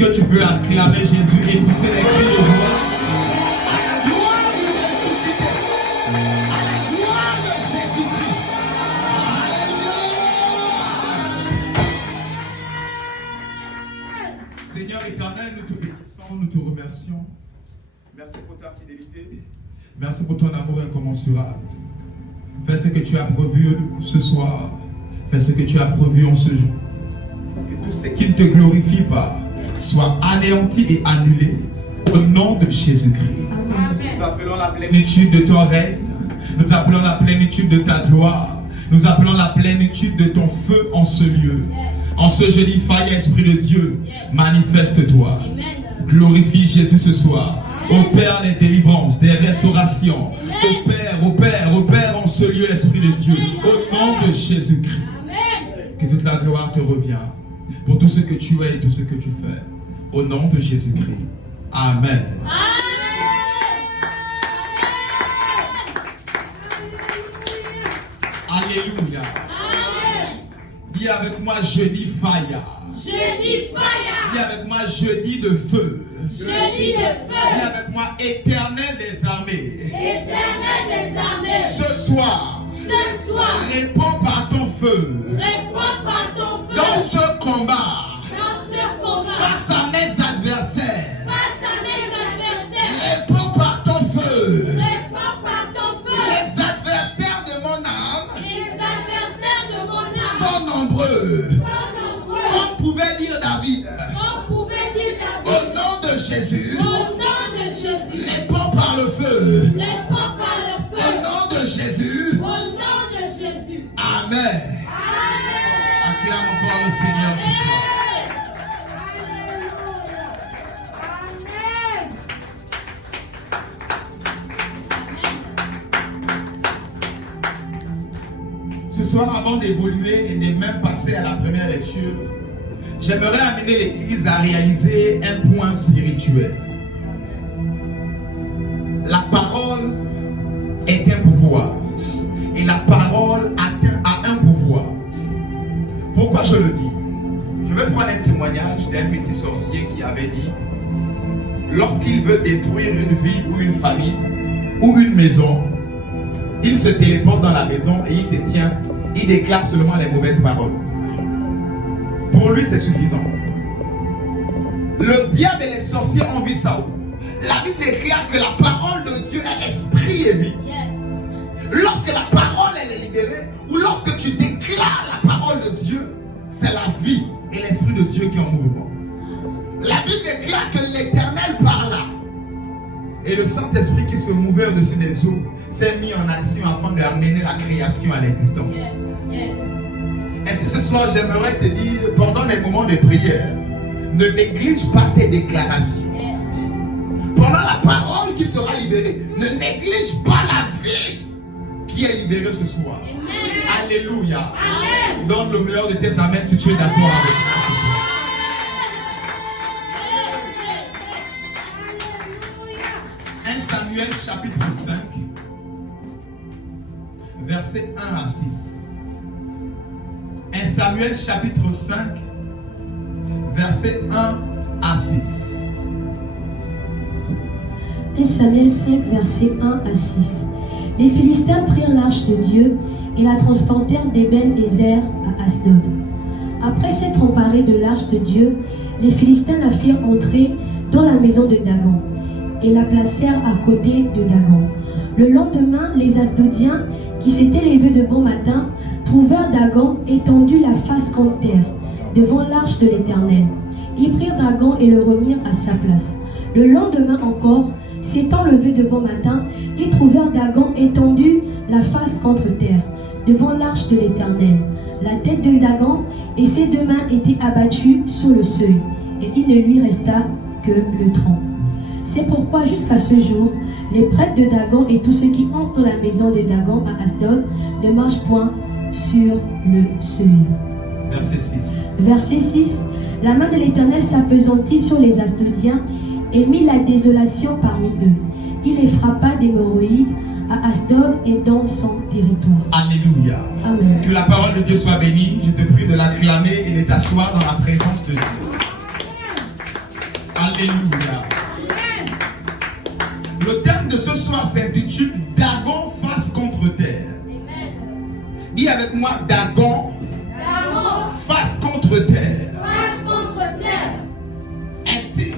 que tu peux acclamer Jésus et pousser les cris de joie? Seigneur éternel, nous te bénissons, nous te remercions. Merci pour ta fidélité. Merci pour ton amour incommensurable. Fais ce que tu as prévu ce soir. Fais ce que tu as prévu en ce jour. Que tout ce qui ne te glorifie pas soit anéanti et annulé au nom de Jésus-Christ. Nous appelons la plénitude de ton règne. Nous appelons la plénitude de ta gloire. Nous appelons la plénitude de ton feu en ce lieu. En ce jeudi, Faille, Esprit de Dieu, manifeste-toi. Glorifie Jésus ce soir. Opère les délivrances, des restaurations. Opère en ce lieu, Esprit de Dieu. Au nom de Jésus-Christ. Que toute la gloire te revient pour tout ce que tu es et tout ce que tu fais. Au nom de Jésus-Christ. Amen. Alléluia. Dis avec moi jeudi Faya. Jeudi Faya. Dis avec moi jeudi de feu. Jeudi de feu. Dis avec moi éternel des armées. Éternel des armées. Ce soir. Ce soir. Réponds par ton feu. Réponds par ton feu. Dans ce combat. Dans ce combat. Face à mes adversaires. Face à mes adversaires. Réponds par ton feu. Réponds par ton feu. Les adversaires de mon âme. Les adversaires de mon âme. Sont nombreux. Comme pouvait dire David. On pouvait dire David. Au nom de Jésus. Au nom de Jésus. Réponds par le feu. Réponds par le feu. Au nom de Jésus. Au nom de Jésus. Amen. Acclame encore le Seigneur ce soir. Ce soir, avant d'évoluer et de même passer à la première lecture, j'aimerais amener l'Église à réaliser un point spirituel. La parole est un pouvoir. Et la parole a un pouvoir. Pourquoi je le dis? Je vais prendre un témoignage d'un petit sorcier qui avait dit: lorsqu'il veut détruire une vie ou une famille ou une maison, il se téléporte dans la maison et il se tient. Il déclare seulement les mauvaises paroles. Pour lui, c'est suffisant. Le diable et les sorciers ont vu ça. La Bible déclare que la parole de Dieu est esprit et vie. Lorsque la parole elle est libérée, ou lorsque tu déclares la parole de Dieu, c'est la vie et l'esprit de Dieu qui est en mouvement. La Bible déclare que l'Éternel parla. Et le Saint-Esprit qui se mouvait au-dessus des eaux s'est mis en action afin d'amener la création à l'existence. Et si ce soir j'aimerais te dire, pendant les moments de prière, ne néglige pas tes déclarations. Pendant la parole qui sera libérée, ne néglige pas la vie qui est libérée ce soir. Amen. Alléluia. Amen. Donne le meilleur de tes amens si tu es d'accord avec moi. 1 Samuel chapitre 5, versets 1 à 6. 1 Samuel chapitre 5, versets 1 à 6. 1 Samuel 5, versets 1 à 6. Les Philistins prirent l'arche de Dieu et la transportèrent d'Eben-Ézer à Asdod. Après s'être emparés de l'arche de Dieu, les Philistins la firent entrer dans la maison de Dagon et la placèrent à côté de Dagon. Le lendemain, les Asdodiens, qui s'étaient levés de bon matin, trouvèrent Dagon étendu la face contre terre, devant l'arche de l'Éternel. Ils prirent Dagon et le remirent à sa place. Le lendemain encore, s'étant levés de bon matin, ils trouvèrent Dagon étendu la face contre terre, devant l'arche de l'Éternel. La tête de Dagon et ses deux mains étaient abattues sur le seuil, et il ne lui resta que le tronc. C'est pourquoi jusqu'à ce jour, les prêtres de Dagon et tous ceux qui entrent dans la maison de Dagon à Asdod ne marchent point sur le seuil. Verset 6. Verset 6. La main de l'Éternel s'appesantit sur les Asdodiens et mit la désolation parmi eux. Il les frappa d'hémorroïdes à Asdod et dans son territoire. Alléluia. Amen. Que la parole de Dieu soit bénie. Je te prie de l'acclamer et de t'asseoir dans la présence de Dieu. Alléluia. Le thème de ce soir s'intitule Dagon face contre terre. Dis avec moi, Dagon face contre terre. Ainsi,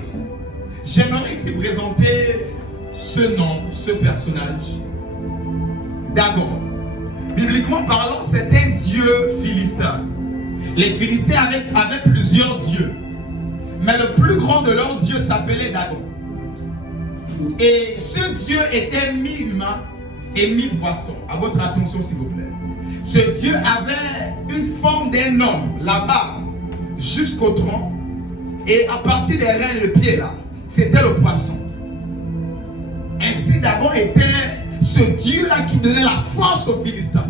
j'aimerais ici présenter ce nom, ce personnage. Dagon. Bibliquement parlant, c'est un dieu philistin. Les Philistins avaient plusieurs dieux. Mais le plus grand de leurs dieux s'appelait Dagon. Et ce dieu était mi-humain et mi-poisson. À votre attention, s'il vous plaît. Ce dieu avait une forme d'un homme, la barbe, jusqu'au tronc. Et à partir des reins et le pied, là, c'était le poisson. Ainsi, Dagon était ce dieu-là qui donnait la force aux Philistins.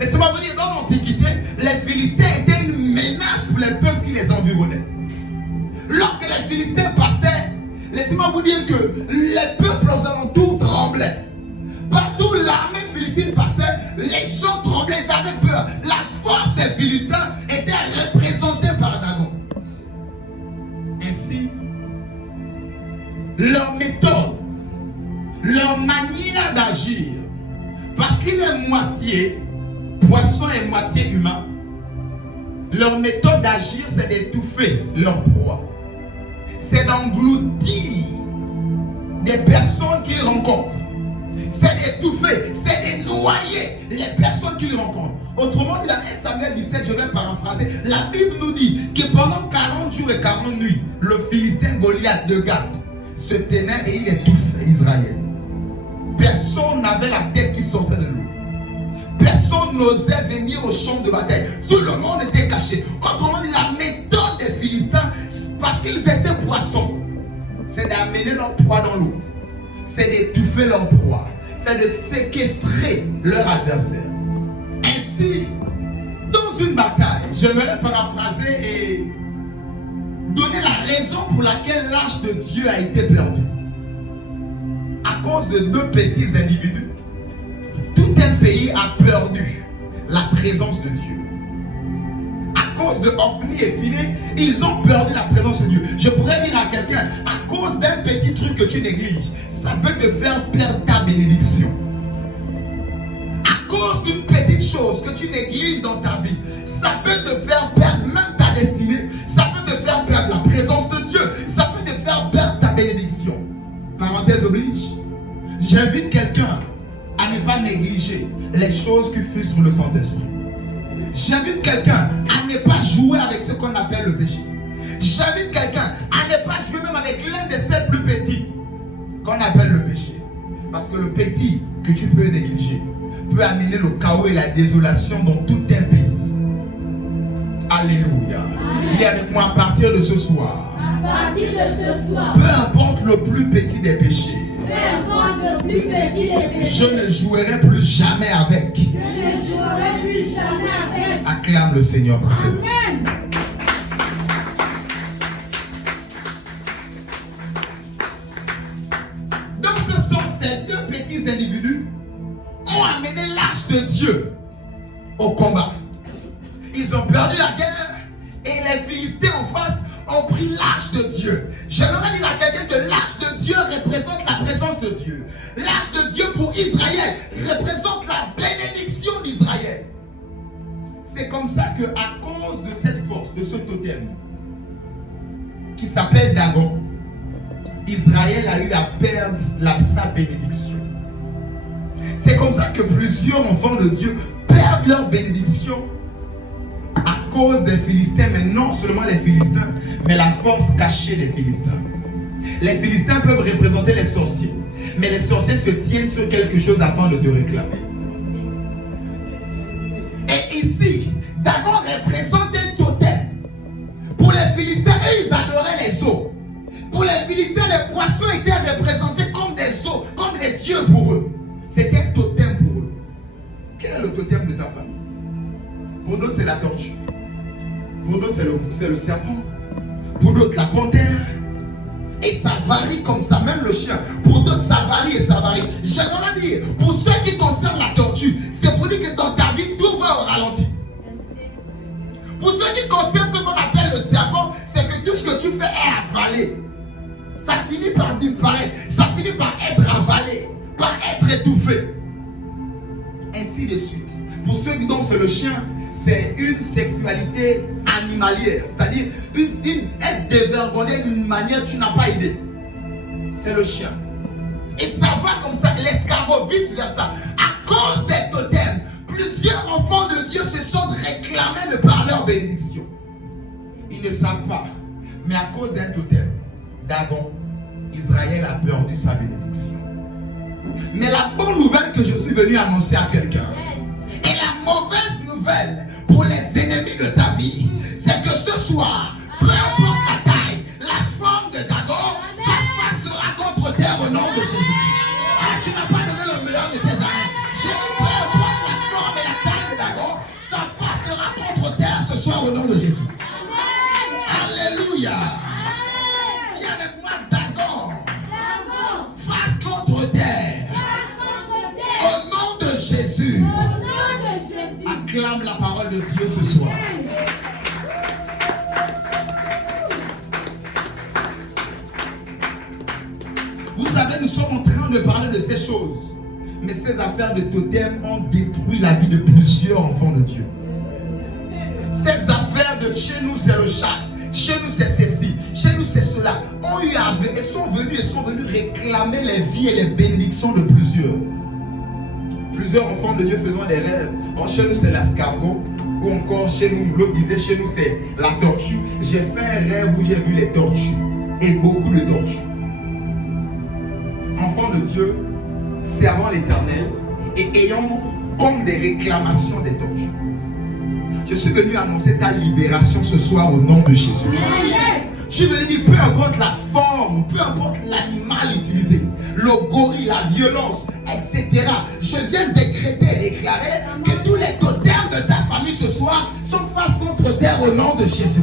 Laissez-moi vous dire, dans l'Antiquité, les Philistins étaient une menace pour les peuples qui les environnaient. Lorsque les Philistins passaient, laissez-moi vous dire que les peuples aux alentours tremblaient. Partout où l'armée philistine passait, les gens tremblaient, ils avaient peur. La force des Philistins était représentée par Dagon. Ainsi, leur méthode, leur manière d'agir, parce qu'il est moitié poisson et moitié humain, leur méthode d'agir, c'est d'étouffer leur proie. C'est d'engloutir des personnes qu'ils rencontrent. C'est d'étouffer, c'est de noyer les personnes qu'ils rencontrent. Autrement dit, dans 1 Samuel 17, je vais paraphraser, la Bible nous dit que pendant 40 jours et 40 nuits, le Philistin Goliath de Gath se tenait et il étouffait Israël. Personne n'avait la tête qui sortait de l'eau. Personne n'osait venir au champ de bataille. Tout le monde était caché. Autrement dit, la méthode des Philistins, parce qu'ils étaient poissons, c'est d'amener leur proie dans l'eau. C'est d'étouffer leur proie. C'est de séquestrer leur adversaire. Ainsi, dans une bataille, j'aimerais paraphraser et donner la raison pour laquelle l'arche de Dieu a été perdue. À cause de deux petits individus, tout un pays a perdu la présence de Dieu. À cause de Ophni et Phiné, ils ont perdu la présence de Dieu. Je pourrais dire à quelqu'un, à cause d'un petit truc que tu négliges, ça peut te faire perdre ta bénédiction. À cause d'une petite chose que tu négliges dans ta vie, ça peut te faire perdre même ta destinée. Ça peut te faire perdre la présence de Dieu. Ça peut te faire perdre ta bénédiction. Parenthèse oblige, j'invite quelqu'un à ne pas négliger les choses qui frustrent le Saint-Esprit. J'invite quelqu'un à ne pas jouer avec ce qu'on appelle le péché. J'invite quelqu'un à ne pas jouer même avec l'un de ces plus petits qu'on appelle le péché. Parce que le petit que tu peux négliger peut amener le chaos et la désolation dans tout un pays. Alléluia. Dis avec moi à partir de ce soir. À partir de ce soir. Peu importe le plus petit des péchés. Peu importe le plus petit des péchés. Je ne jouerai plus jamais avec. Je ne jouerai plus jamais avec. Acclame le Seigneur pour ça. Amen. Dans ce sens, ces deux petits individus ont amené l'arche de Dieu au combat. Ils ont perdu la guerre et les Philistins en face ont pris l'arche de Dieu. J'aimerais dire à quelqu'un que l'arche de Dieu représente la présence de Dieu. L'arche de Dieu pour Israël représente la bénédiction d'Israël. C'est comme ça que, à cause de cette force, de ce totem qui s'appelle Dagon, Israël a eu à perdre sa bénédiction. C'est comme ça que plusieurs enfants de Dieu perdent leur bénédiction à cause des Philistins, mais non seulement les Philistins, mais la force cachée des Philistins. Les Philistins peuvent représenter les sorciers, mais les sorciers se tiennent sur quelque chose afin de te réclamer. Et ici, Dagon représente un totem. Pour les Philistins, eux, ils adoraient les eaux. Pour les Philistins, les poissons étaient représentés comme des eaux, comme des dieux pour eux. C'était un totem pour eux. Quel est le totem de ta famille? Pour d'autres, c'est la tortue. Pour d'autres, c'est le serpent. Pour d'autres, la panthère. Et ça varie comme ça, même le chien. Pour d'autres, ça varie et ça varie. J'aimerais dire, pour ceux qui concernent la tortue, c'est pour dire que dans ta vie, tout va au ralenti. Pour ceux qui concernent ce qu'on appelle le serpent, c'est que tout ce que tu fais est avalé. ça finit par disparaître, ça finit par être avalé, par être étouffé. Ainsi de suite. Pour ceux qui dansent le chien, c'est une sexualité animalière, c'est-à-dire être dévergondé d'une manière que tu n'as pas idée. C'est le chien. Et ça va comme ça, l'escargot, vice versa. À cause des totems, plusieurs enfants de Dieu se sont réclamés de par leur bénédiction. Ils ne savent pas, mais à cause d'un totem, Dagon, Israël a perdu sa bénédiction. Mais la bonne nouvelle que je suis venu annoncer à quelqu'un, et la mauvaise nouvelle pour les ennemis de ta vie, c'est que ce soir, peu importe la taille, la forme de Dagon, sa face sera contre terre au nom de Jésus. Ah, tu n'as pas donné le meilleur de tes arrêts. Je dis peu importe la forme et la taille de Dagon, sa face sera contre terre ce soir au nom de Jésus. Alléluia. Viens avec moi, Dagon. Face contre terre. Au nom de Jésus. Acclame la parole de Dieu ce soir. Vous savez, nous sommes en train de parler de ces choses. Mais ces affaires de totem ont détruit la vie de plusieurs enfants de Dieu. Ces affaires de chez nous, c'est le chat. Chez nous, c'est ceci. Chez nous, c'est cela. Ont eu et sont venus réclamer les vies et les bénédictions de plusieurs. Plusieurs enfants de Dieu faisant des rêves. Or, chez nous, c'est l'escargot. Ou encore, chez nous, l'autre disait, chez nous, c'est la tortue. J'ai fait un rêve où j'ai vu les tortues. Et beaucoup de tortues. Enfants de Dieu, servant l'Éternel et ayant comme des réclamations des tortues. Je suis venu annoncer ta libération ce soir au nom de Jésus. Je suis venu dire, peu importe la forme, peu importe l'animal utilisé, le gorille, la violence, etc. Je viens décréter et déclarer que tous les totems de ta famille ce soir sont face contre terre au nom de Jésus.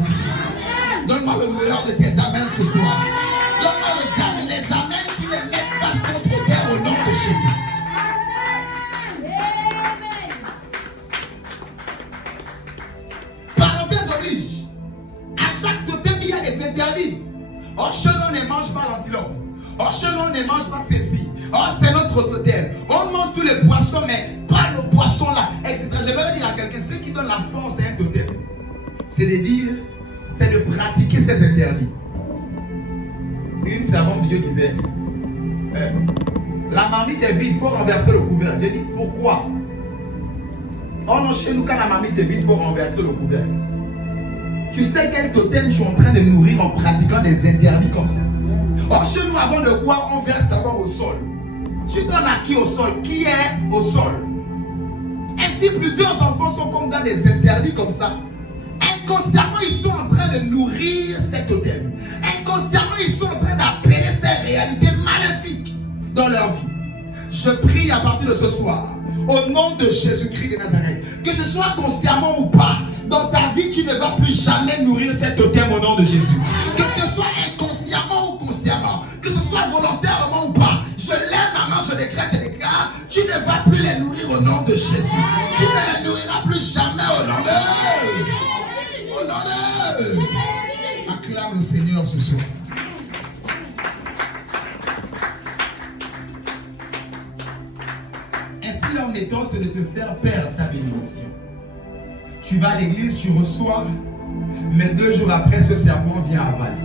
Donne-moi le meilleur de tes amens ce soir. Donne-moi les amens qui les mettent face contre terre au nom de Jésus. Parenthèse oblige. À chaque totem, il y a des interdits. Or, chez nous, on ne mange pas l'antilope. Or, chez nous, on ne mange pas ceci. Or, c'est notre totem. On mange tous les poissons, mais pas le poisson là, etc. Je vais dire à quelqu'un, ce qui donne la force à un totem, c'est de dire, c'est de pratiquer ces interdits. Une servante de Dieu disait, la marmite est vide, il faut renverser le couvercle. J'ai dit, pourquoi? Oh non, chez nous, quand la marmite est vide, il faut renverser le couvercle. Tu sais quel totem je suis en train de nourrir en pratiquant des interdits comme ça? Or, chez nous, avant de boire, on verse d'abord au sol. Tu donnes à qui au sol? Qui est au sol? Ainsi, plusieurs enfants sont comme dans des interdits comme ça. Inconsciemment, ils sont en train de nourrir ces totems. Inconsciemment, ils sont en train d'appeler ces réalités maléfiques dans leur vie. Je prie à partir de ce soir, au nom de Jésus-Christ de Nazareth, que ce soit consciemment ou pas, dans ta vie, tu ne vas plus jamais nourrir ces totems au nom de Jésus. Que ce soit inconsciemment ou consciemment, que ce soit volontairement ou pas, je lève ma main, je décrète et déclare, tu ne vas plus les nourrir au nom de Jésus. Tu ne les nourriras plus jamais au nom de... Au nom de... Acclame le Seigneur ce soir. Ainsi, la méthode, c'est de te faire perdre ta bénédiction. Tu vas à l'église, tu reçois, mais 2 jours après, ce serpent vient avaler.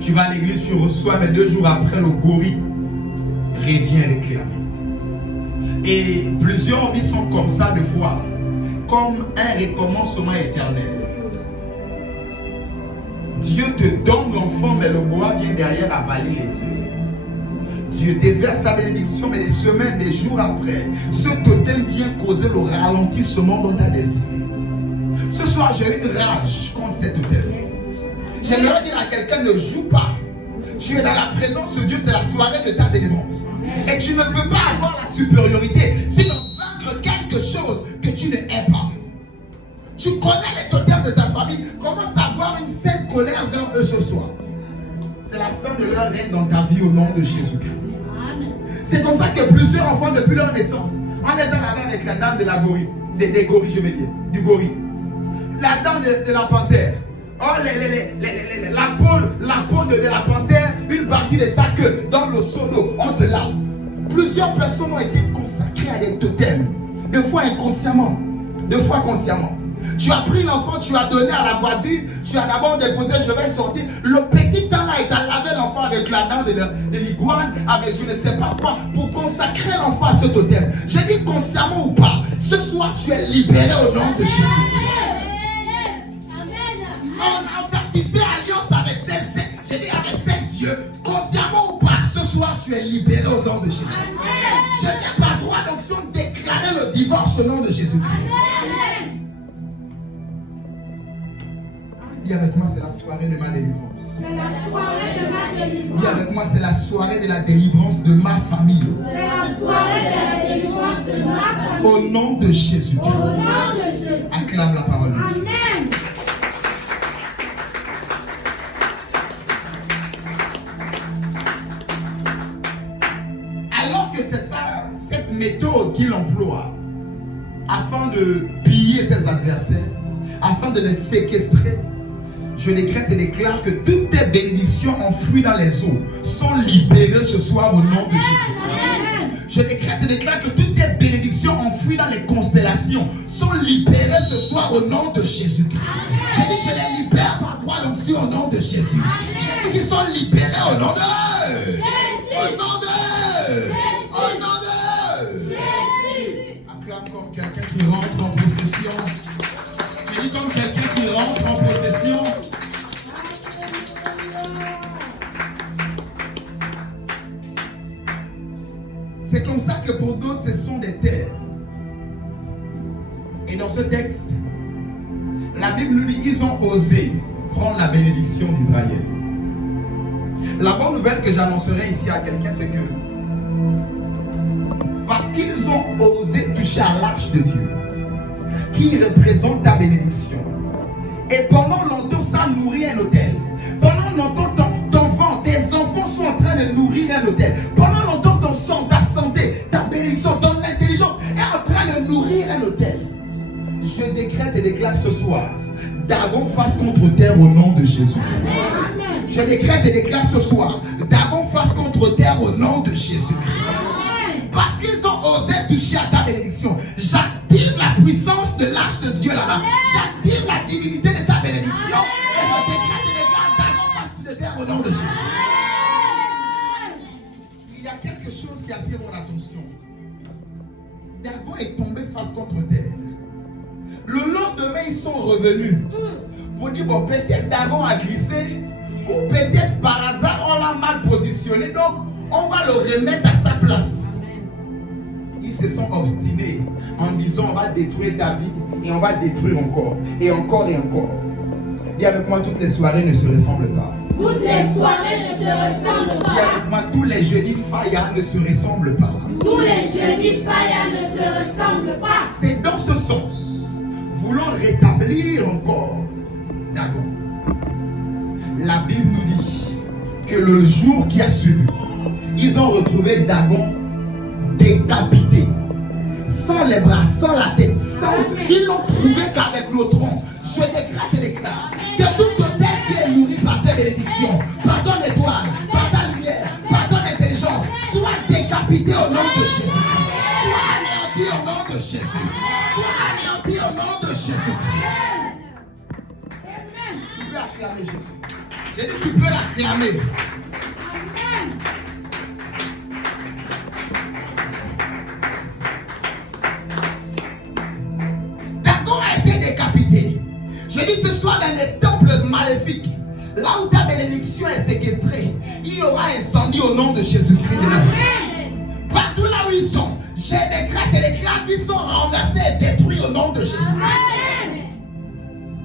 Tu vas à l'église, tu reçois, mais 2 jours après, le gorille revient réclamer. Et plusieurs vies sont comme ça de fois, comme un recommencement éternel. Dieu te donne l'enfant, mais le bois vient derrière avaler les œufs. Dieu déverse sa bénédiction, mais des semaines, des jours après, ce totem vient causer le ralentissement dans ta destinée. Ce soir, j'ai une rage contre cet totem. J'aimerais dire à quelqu'un, ne joue pas. Tu es dans la présence de Dieu, c'est la soirée de ta délivrance. Et tu ne peux pas avoir la supériorité, sinon vaincre quelque chose que tu ne hais pas. Tu connais les totems de ta famille, commence à avoir une sainte colère vers eux ce soir. C'est la fin de leur règne dans ta vie au nom de Jésus-Christ. C'est comme ça que plusieurs enfants, depuis leur naissance, on les a lavés avec la dame de la gorille, des gorilles, je veux dire, du gorille. La dame de la panthère. Oh, la peau de la panthère, une partie de ça que dans le sodo, on te lave. Plusieurs personnes ont été consacrées à des totems. Deux fois inconsciemment, deux fois consciemment. Tu as pris l'enfant, tu as donné à la voisine, tu as d'abord déposé, je vais sortir. Le petit temps là, il a lavé l'enfant avec la dent de l'iguane, avec je ne sais pas quoi, pour consacrer l'enfant à ce totem. Je dis consciemment ou pas, ce soir tu es libéré au nom de Jésus. On t'a tissé alliance avec je dis avec cet Dieu, consciemment ou pas, ce soir tu es libéré au nom de Jésus. Je viens par droit d'onction déclarer le divorce au nom de Jésus-Christ. Dis avec moi, c'est la soirée de ma délivrance. C'est la soirée de ma délivrance. Dis avec moi, c'est la soirée de la délivrance de ma famille. C'est la soirée de la délivrance de ma famille. Au nom de Jésus-Christ. Au nom de Jésus. Acclame la parole. Amen. Alors que c'est ça, cette méthode qu'il emploie afin de piller ses adversaires, afin de les séquestrer, je décrète et déclare que toutes tes bénédictions enfouies dans les eaux sont libérées ce soir au nom de Jésus. Je décrète et déclare que toutes tes bénédictions enfouies dans les constellations sont libérées ce soir au nom de Jésus-Christ. J'ai dit je les libère par droit d'onction au nom de Jésus. J'ai dit qu'ils sont libérés au nom de au nom de au nom de Acclame comme quelqu'un qui rentre en possession. Je dis comme quelqu'un qui rentre en possession. C'est comme ça que pour d'autres, ce sont des terres. Et dans ce texte, la Bible nous dit qu'ils ont osé prendre la bénédiction d'Israël. La bonne nouvelle que j'annoncerai ici à quelqu'un, c'est que parce qu'ils ont osé toucher à l'arche de Dieu, qui représente ta bénédiction, et pendant longtemps, ça nourrit un hôtel. Pendant longtemps, ton ventre, tes enfants sont en train de nourrir un hôtel. Pendant longtemps, ton sang, ta santé, ta bénédiction, ton intelligence est en train de nourrir un hôtel. Je décrète et déclare ce soir, Dagon face contre terre au nom de Jésus. Amen. Je décrète et déclare ce soir, Dagon face contre terre au nom de Jésus. Parce qu'ils ont osé toucher à ta bénédiction, j'active la puissance de l'arche de Dieu là-bas. J'active la divinité de ta bénédiction. Et je décrète et déclare Dagon face de terre au nom de Jésus. Il y a quelque chose qui attire mon attention. Dagon est tombé face contre terre. Le lendemain, ils sont revenus pour dire, bon, peut-être Dagon a glissé, ou peut-être par hasard, on l'a mal positionné, donc on va le remettre à sa place. Ils se sont obstinés en disant, on va détruire ta vie, et on va détruire encore, et encore, et encore. Dis avec moi, toutes les soirées ne se ressemblent pas. Toutes les soirées ne se ressemblent Dis pas. avec moi, tous les jeudis Faya ne se ressemblent pas. Tous les jeudis Faya ne se ressemblent pas. C'est dans ce sens, voulant rétablir encore Dagon. La Bible nous dit que le jour qui a suivi, ils ont retrouvé Dagon décapité, sans les bras, sans la tête, sans... Ils l'ont trouvé qu'avec le tronc. Je décrète et déclare que tout hôtel qui est nourri par tes bénédictions, par ton étoile, par ta lumière, par ton intelligence, soit décapité au nom de Jésus. Soit anéanti au nom de Jésus. Soit anéanti au nom de Jésus. Tu peux acclamer Jésus. J'ai dit, tu peux l'acclamer. Dagon a été décapité. Je dis ce soir dans les temples maléfiques, là où ta bénédiction est séquestrée, il y aura incendie au nom de Jésus-Christ de Nazareth. Partout là où ils sont, j'ai décrété et déclare qu'ils sont renversés et détruits au nom de Jésus.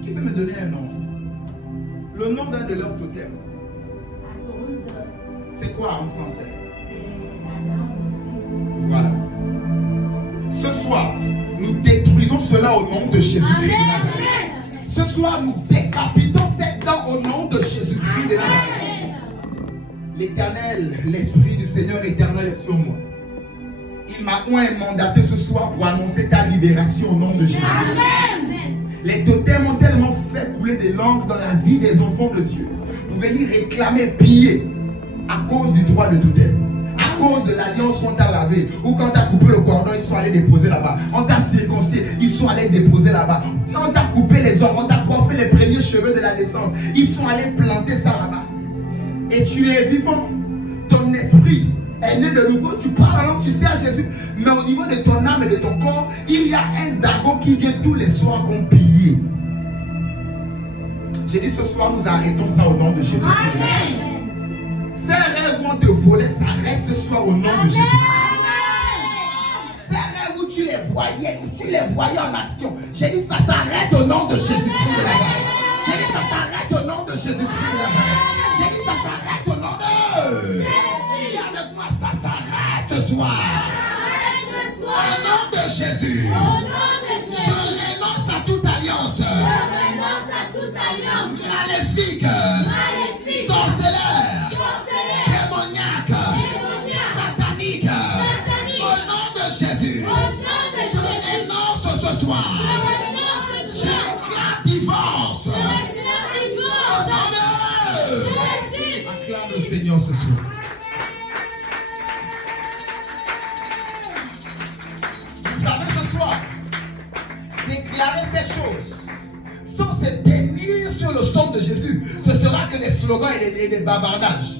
Qui peut me donner un nom? Le nom d'un de leurs totems. C'est quoi en français? Voilà. Ce soir, nous détruisons cela au nom de Jésus-Christ de Nazareth. Ce soir, nous décapitons cette dent au nom de Jésus-Christ de Nazareth. L'Éternel, l'Esprit du Seigneur éternel est sur moi. Il m'a mandaté ce soir pour annoncer ta libération au nom de Jésus. Les totems ont tellement fait couler des langues dans la vie des enfants de Dieu pour venir réclamer, piller à cause du droit de tutelle, à cause de l'alliance qu'on t'a lavé, ou quand tu as coupé le cordon, ils sont allés déposer là-bas. On t'a circoncis, ils sont allés déposer là-bas. On t'a coupé les ongles, on t'a coiffé les premiers cheveux de la naissance, ils sont allés planter ça là-bas. Et tu es vivant, ton esprit est né de nouveau, tu parles en langue, tu sais à Jésus, mais au niveau de ton âme et de ton corps, il y a un dragon qui vient tous les soirs qu'on pille. J'ai dit ce soir, nous arrêtons ça au nom de Jésus. Ces rêves vont te voler, s'arrête ce soir au nom de Jésus. Ces rêves où tu les voyais en action, j'ai dit ça s'arrête au nom de Jésus-Christ de Nazareth. J'ai dit ça s'arrête au nom de Jésus-Christ de Nazareth. J'ai dit ça s'arrête au nom de... Et avec moi, ça s'arrête ce soir. Au nom de Jésus. Je renonce à toute alliance. Maléfique. Sorceleur. Démoniaque. Satanique. Au nom de Jésus. Je renonce ce soir. Je divorce. Acclame le Seigneur ce soir. Vous savez ce soir, déclarer ces choses sans se tenir sur le sang de Jésus, ce sera que des slogans et des bavardages.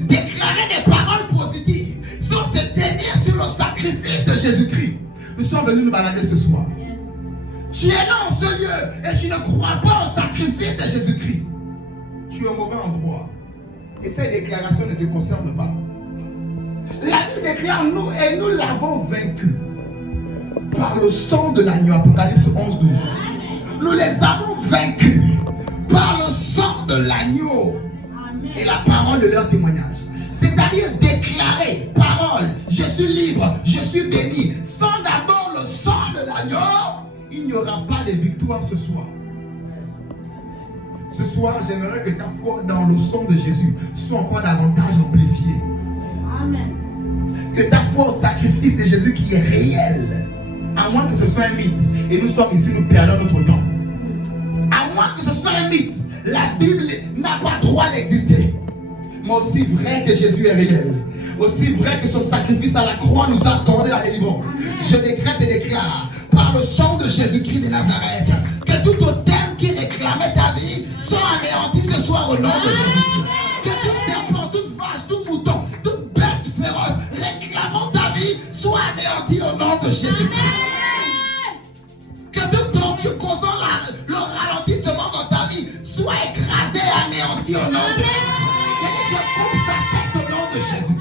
Déclarer des paroles positives sans se tenir sur le sacrifice de Jésus-Christ. Nous sommes venus nous balader ce soir. Tu es là en ce lieu et tu ne crois pas au sacrifice de Jésus-Christ. Tu es au mauvais endroit. Et ces déclarations ne te concernent pas. La Bible déclare nous et nous l'avons vaincu par le sang de l'agneau. Apocalypse 11, 12. Nous les avons vaincus par le sang de l'agneau et la parole de leur témoignage. C'est-à-dire déclarer, parole, je suis libre, je suis béni. Sans d'abord le sang de l'agneau, il n'y aura pas de victoire ce soir. Ce soir, j'aimerais que ta foi dans le sang de Jésus soit encore davantage amplifiée. Amen. Que ta foi au sacrifice de Jésus qui est réel, à moins que ce soit un mythe, et nous sommes ici, nous perdons notre temps. À moins que ce soit un mythe, la Bible n'a pas droit d'exister. Mais aussi vrai que Jésus est réel, aussi vrai que son sacrifice à la croix nous a accordé la délivrance, je décrète et déclare, par le sang de Jésus-Christ de Nazareth, que tout autel qui réclamait ta vie soit anéanti ce soir au nom de Jésus-Christ. Que tout serpent, toute vache, tout mouton, toute bête féroce réclamant ta vie soit anéanti au nom de Jésus-Christ. Que toute torture causant le ralentissement dans ta vie soit écrasée et anéantie au nom de Jésus. Je coupe sa tête au nom de Jésus.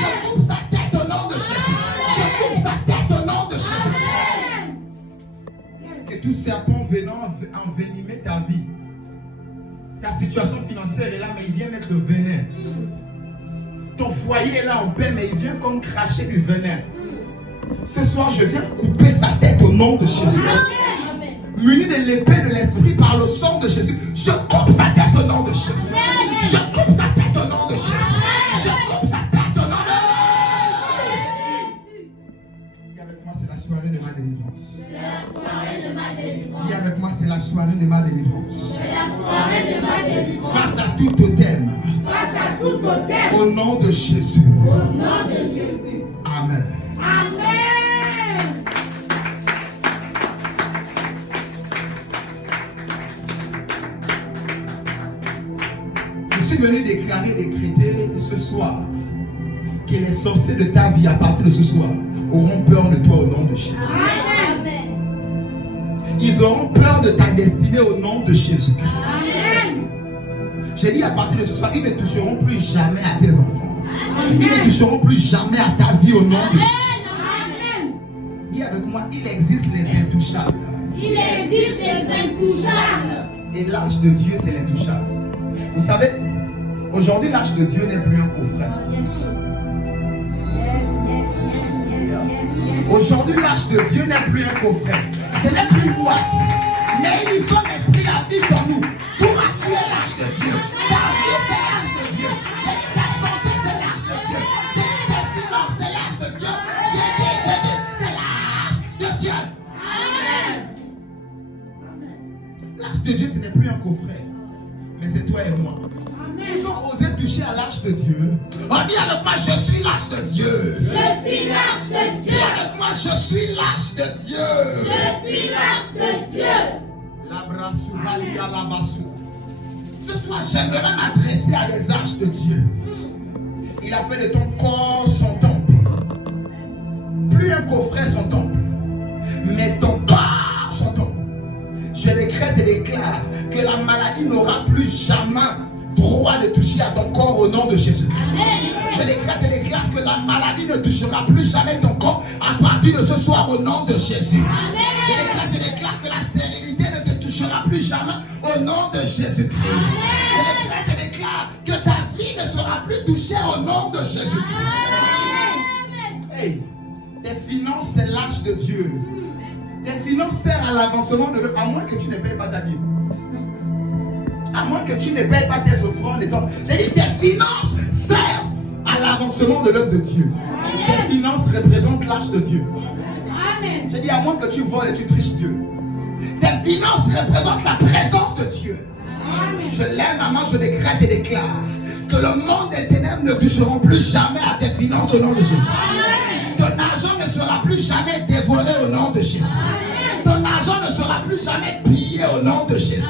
Je coupe sa tête au nom de Jésus. Je coupe sa tête au nom de Jésus. Que tout serpent venant envenimer ta vie, ta situation financière est là, mais il vient mettre le venin. Ton foyer est là en paix, mais il vient comme cracher du venin. Ce soir, je viens couper sa tête au nom de Jésus. Muni de l'épée de l'esprit par le sang de Jésus, je coupe sa tête au nom de Jésus. Je coupe sa tête au nom de Jésus. Je coupe sa tête au nom de Jésus. Dis avec moi, c'est la soirée de ma délivrance. C'est la soirée de ma délivrance. Dis avec moi, c'est la soirée de ma délivrance. C'est la soirée de ma délivrance. Face à tout totem. Face à tout autel. Au nom de Jésus. Au nom de Jésus. Amen. Amen. Je suis venu déclarer, décréter ce soir que les sorciers de ta vie à partir de ce soir auront peur de toi au nom de Jésus. Amen. Ils auront peur de ta destinée au nom de Jésus-Christ. Amen. J'ai dit à partir de ce soir, ils ne toucheront plus jamais à tes enfants. Ils ne toucheront plus jamais à ta vie au nom de Jésus. Amen. Dis avec moi, il existe les intouchables. Il existe des intouchables. Et l'arche de Dieu, c'est l'intouchable. Vous savez, aujourd'hui, l'arche de Dieu n'est plus un coffret. Aujourd'hui, l'arche de Dieu n'est plus un coffret. Ce n'est plus une boîte. Mais il y a son esprit à vivre dans nous. Pour tuer l'arche de Dieu. Ta vie, c'est l'arche de Dieu. J'ai dit ta santé, c'est l'arche de Dieu. J'ai dit ta silence, c'est l'arche de Dieu. J'ai dit, c'est l'arche de Dieu. Amen. L'arche de Dieu, ce n'est plus un coffret. Mais c'est toi et moi. Ils ont osé toucher à l'arche de Dieu. On dit avec moi, je suis l'arche de Dieu. Je suis l'arche de Dis Dieu. avec moi, je suis l'arche de Dieu. Je suis l'arche de Dieu. Ce soir, j'aimerais m'adresser à des arches de Dieu. Il a fait de ton corps son temple. Plus un coffret son temple, mais ton corps son temple. Je décrète et déclare que la maladie n'aura plus jamais droit de toucher à ton corps au nom de Jésus-Christ. Je décrète et déclare que la maladie ne touchera plus jamais ton corps à partir de ce soir au nom de Jésus. Je décrète et déclare que la stérilité ne te touchera plus jamais au nom de Jésus-Christ. Je décrète et déclare que ta vie ne sera plus touchée au nom de Jésus-Christ. Hey, tes finances, c'est l'arche de Dieu. Tes finances servent à l'avancement de l'œuvre, à moins que tu ne payes pas ta Bible. À moins que tu ne payes pas tes offrandes et ton... J'ai dit, tes finances servent à l'avancement de l'œuvre de Dieu. Tes finances représentent l'arche de Dieu. J'ai dit, à moins que tu voles et tu triches Dieu. Tes finances représentent la présence de Dieu. Je lève ma main, je décrète et déclare que le monde des ténèbres ne toucheront plus jamais à tes finances au nom de Jésus. Ton argent ne sera plus jamais dévolé au nom de Jésus. Ton argent ne sera plus jamais pillé au nom de Jésus.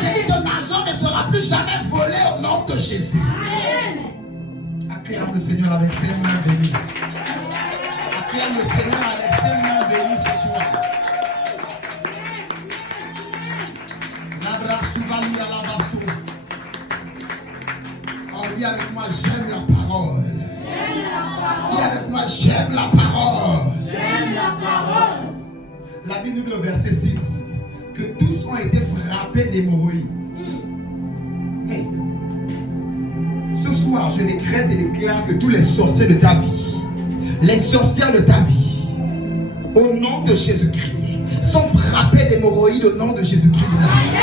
J'ai dit, ton argent ne sera plus jamais volé au nom de Jésus. Acclame le Seigneur avec ses mains bénies. Acclame le Seigneur avec ses mains bénies ce soir. Oh, dis avec moi, j'aime la parole. Dis avec moi, j'aime la parole. J'aime la parole. La Bible nous dit au verset 6 que tous ont été frappés d'hémorroïdes. Hey. Ce soir, je décrète et déclare que tous les sorciers de ta vie, les sorcières de ta vie, au nom de Jésus-Christ, sont frappés d'hémorroïdes au nom de Jésus-Christ de Nazareth.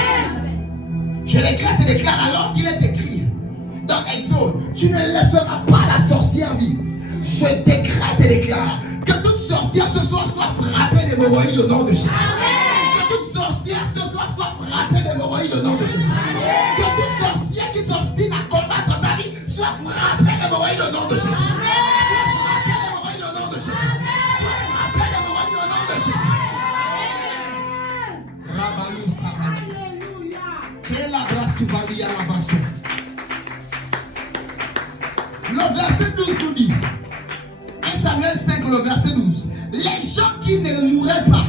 Je décrète et déclare alors qu'il est écrit dans Exode, tu ne laisseras pas la sorcière vivre. Je décrète et déclare que toute sorcière ce soir soit frappée d'hémorroïdes au nom de Jésus. Que toute sorcière ce soir soit frappée d'hémorroïdes au nom de Jésus. Que toute sorcière qui s'obstine à combattre ta vie soit frappée d'hémorroïdes au nom de Jésus. Soit frappée d'hémorroïdes au nom de Jésus. Soit frappée d'hémorroïdes au nom de Jésus. Rabalou Sabali. Quelle abrace Subali à la baston. Le verset 12 nous dit, 1 Samuel 5, le verset 12, les gens qui ne mouraient pas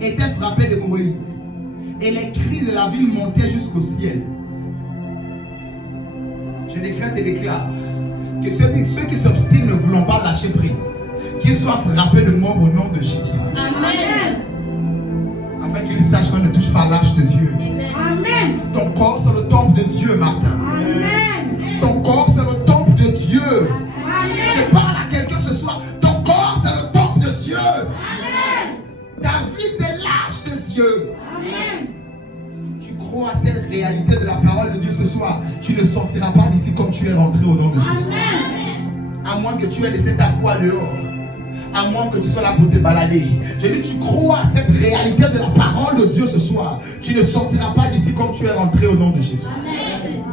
étaient frappés d'hémorroïdes et les cris de la ville montaient jusqu'au ciel. Je décrète et déclare que ceux qui s'obstinent ne voulons pas lâcher prise, qu'ils soient frappés de mort au nom de Jésus. Amen. Afin qu'ils sachent qu'on ne touche pas l'arche de Dieu. Amen. Ton corps c'est le temple de Dieu, Martin. Amen. Ton corps c'est le temple de Dieu. Je Amen. parle à quelqu'un ce soir. Ton corps c'est le temple de Dieu. Amen. Ta vie c'est l'arche de Dieu. Amen. Tu crois à cette réalité de la parole de Dieu ce soir. Tu ne sortiras pas d'ici comme tu es rentré au nom de Jésus. Amen. À moins que tu aies laissé ta foi dehors. À moins que tu sois là pour te balader. Je dis, tu crois à cette réalité de la parole de Dieu ce soir. Tu ne sortiras pas d'ici comme tu es rentré au nom de Jésus. Amen.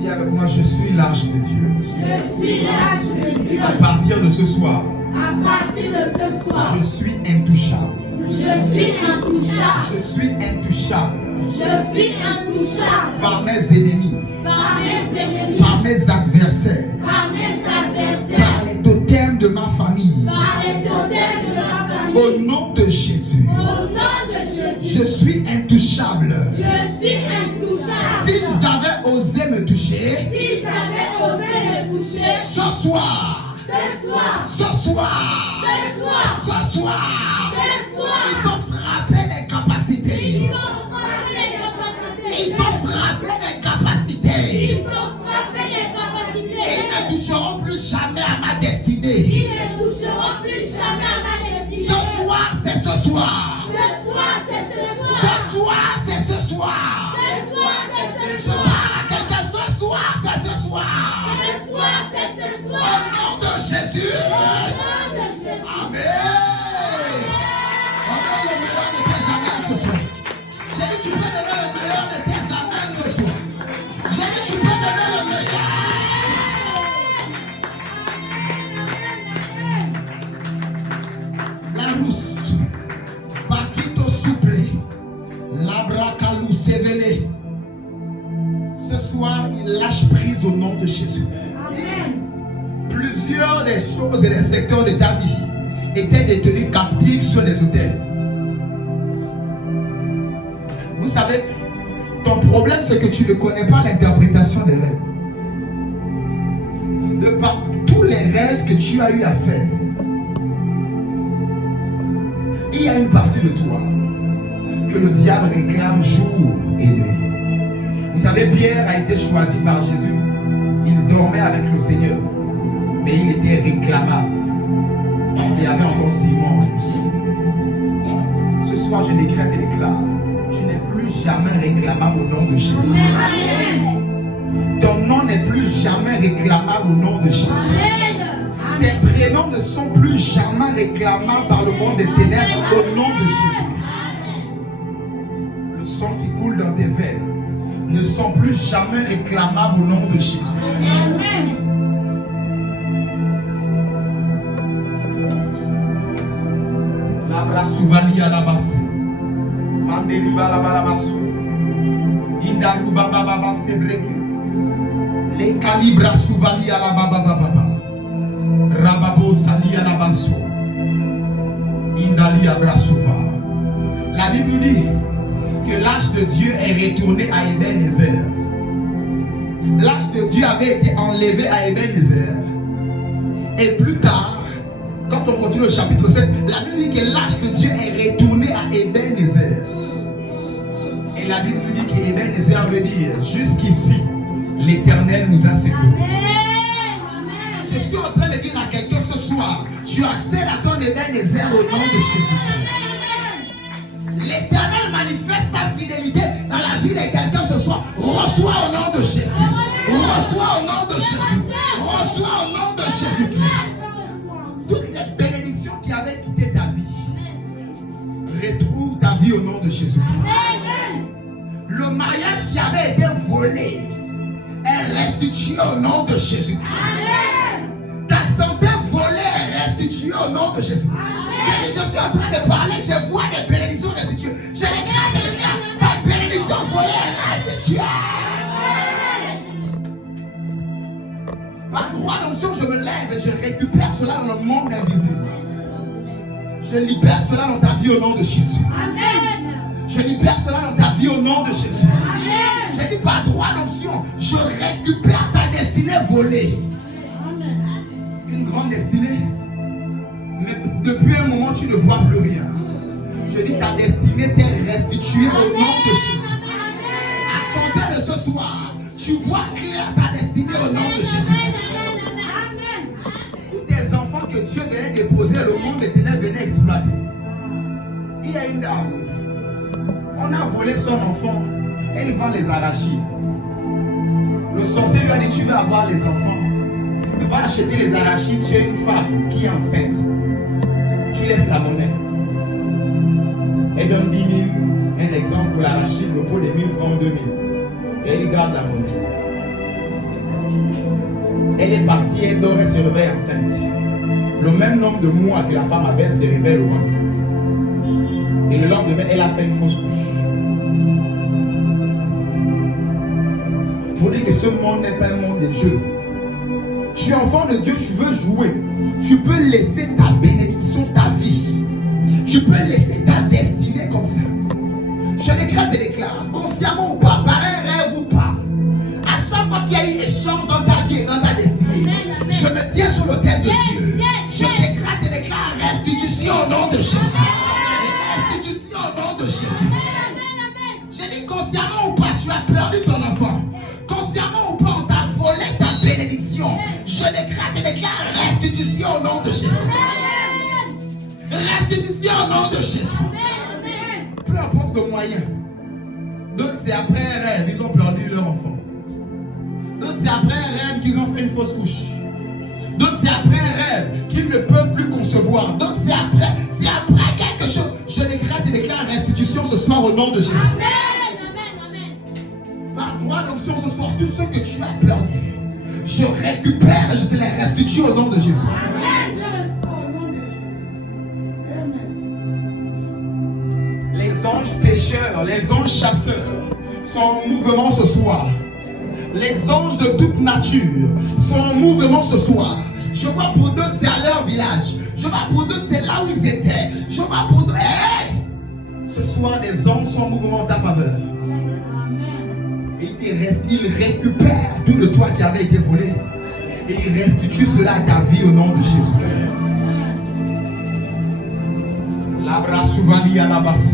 Dis avec moi, je suis l'arche de Dieu. Je suis l'arche de Dieu. À partir de ce soir, À partir de ce soir, je suis intouchable. je suis intouchable. Je suis intouchable Je suis intouchable par mes ennemis, par mes ennemis, par mes adversaires, par mes adversaires, par les totems de ma famille. par les totems de ma Au famille. nom de Jésus, Au nom de Jésus, je suis intouchable. je suis intouchable. S'ils avaient osé me toucher, S'ils avaient osé me toucher, ce soir, ce soir, ce soir, ce soir, ce soir, ce soir, ils sont frappés d'incapacité. ils sont frappés des capacités. Ils sont frappés d'incapacité. Ils sont frappés des Et capacités. ils ne toucheront plus jamais à ma destinée. Ils ne toucheront plus jamais à ma destinée. Ce soir, c'est ce soir. Ce soir, c'est ce Ce soir. soir, c'est ce soir. Ce soir, c'est ce Je soir. parle à quelqu'un, ce soir, c'est ce soir. Ce soir, c'est ce Au soir. nom de Jésus. Au nom de Jésus. Amen. On donne le meilleur de tes amens ce soir. J'ai dit, tu peux donner le meilleur de tes amens ce soir. soir, il lâche prise au nom de Jésus. Plusieurs des choses et des secteurs de ta vie étaient détenus captifs sur les autels. Vous savez, ton problème, c'est que tu ne connais pas l'interprétation des rêves. De par tous les rêves que tu as eu à faire, il y a une partie de toi que le diable réclame jour et nuit. Vous savez, Pierre a été choisi par Jésus. Il dormait avec le Seigneur, mais il était réclamable. Parce qu'il y avait encore Simon. Ce soir, je décrète et déclare, tu n'es plus jamais réclamable au nom de Jésus. Ton nom n'est plus jamais réclamable au nom de Jésus. Tes prénoms ne sont plus jamais réclamables par le monde des ténèbres au nom de Jésus. Le sang qui coule dans tes veines ne sont plus jamais réclamables au nom de Jésus. Amen. La brasouvali à la basse. Manderiba la balabassou. Indaruba baba sebreke. Les calibres souvali à la baba baba. Rababo sali à la basso. Indali abrasouva. La Bible dit que l'âge de Dieu est retourné à Ebenezer. L'âge de Dieu avait été enlevé à Ebenezer. Et plus tard, quand on continue le chapitre 7, la Bible dit que l'âge de Dieu est retourné à Ebenezer. Et la Bible nous dit qu'Ebenezer veut dire jusqu'ici, l'Éternel nous a secourus. Je suis en train de dire à quelqu'un ce soir, tu accèdes à ton Ebenezer au nom de Jésus. L'Éternel manifeste sa fidélité dans la vie de quelqu'un ce soir. Reçois au nom de Jésus. Reçois au nom de Jésus. Reçois au nom de Jésus. Toutes les bénédictions qui avaient quitté ta vie, retrouve ta vie au nom de Jésus. Le mariage qui avait été volé est restitué au nom de Jésus. Ta santé volée est restituée au nom de Jésus. Je suis en train de parler, je vois des bénédictions restituées. Je regarde, ta bénédiction volée est restituée. Par droit d'onction, je me lève et je récupère cela dans le monde invisible. Je libère cela dans ta vie au nom de Jésus. Amen. Je libère cela dans ta vie au nom de Jésus. Amen. Je dis par droit d'onction, je récupère ta destinée volée. Amen. Une grande destinée. Mais depuis un moment, tu ne vois plus rien. Je dis ta destinée t'est restituée au nom de Jésus. À compter de ce soir, tu vois clair ta destinée au nom de Jésus. Tous tes enfants que Dieu venait déposer, le monde des ténèbres venait exploiter. Il y a une dame. On a volé son enfant. Elle va les arracher. Le sorcier lui a dit, tu veux avoir les enfants. Tu vas acheter les arachides chez une femme qui est enceinte. Tu laisses la monnaie. Elle donne 10 000. Un exemple pour l'arachide, le pot de 1000 francs, 2000. Et elle garde la monnaie. Elle est partie, elle dort, elle se réveille enceinte. Le même nombre de mois que la femme avait se réveille au ventre. Et le lendemain, elle a fait une fausse couche. Pour dire que ce monde n'est pas un monde de jeux. Tu es enfant de Dieu, tu veux jouer. Tu peux laisser ta bénédiction, ta vie. Tu peux laisser ta destinée comme ça. Je décrète et déclare, consciemment ou pas, par un rêve ou pas, à chaque fois qu'il y a eu échange dans ta vie et dans ta destinée, je me tiens sur l'autel de Dieu. Je décrète et déclare restitution au nom de Jésus. Restitution au nom de Jésus. Je dis consciemment ou pas, tu as perdu ton enfant. Consciemment ou pas, on t'a volé ta bénédiction. Je décrète et déclare restitution au nom de Jésus. Restitution au nom de Jésus. Peu importe le moyen. D'autres, c'est après un rêve, ils ont perdu leur enfant. D'autres, c'est après un rêve qu'ils ont fait une fausse couche. D'autres, c'est après un rêve qu'ils ne peuvent plus concevoir. D'autres, c'est après quelque chose. Je décrète et déclare restitution ce soir au nom de Jésus. Par droit d'onction ce soir, tout ce que tu as perdu, je récupère et je te les restitue au nom de Jésus. Les anges pêcheurs, les anges chasseurs sont en mouvement ce soir Les anges de toute nature sont en mouvement ce soir. Je vois pour d'autres, c'est à leur village. Je vois pour d'autres, c'est là où ils étaient. Je vois pour d'autres. Hey! Ce soir, les anges sont en mouvement en ta faveur. Et ils récupèrent tout de toi qui avait été volé. Et ils restituent cela à ta vie au nom de Jésus. Labra souvani à la basse.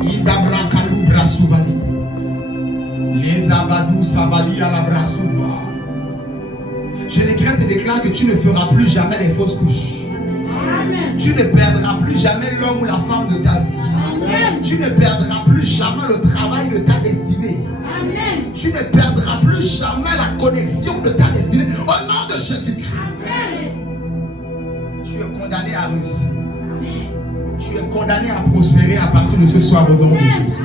Indabra kalubra souvani. Les abadou savali à la brasouva. Je décrète et déclare que tu ne feras plus jamais les fausses couches. Amen. Tu ne perdras plus jamais l'homme ou la femme de ta vie. Amen. Tu ne perdras plus jamais le travail de ta destinée. Amen. Tu ne perdras plus jamais la connexion de ta destinée. Au nom de Jésus-Christ. Tu es condamné à réussir. Amen. Tu es condamné à prospérer à partir de ce soir au nom de Jésus.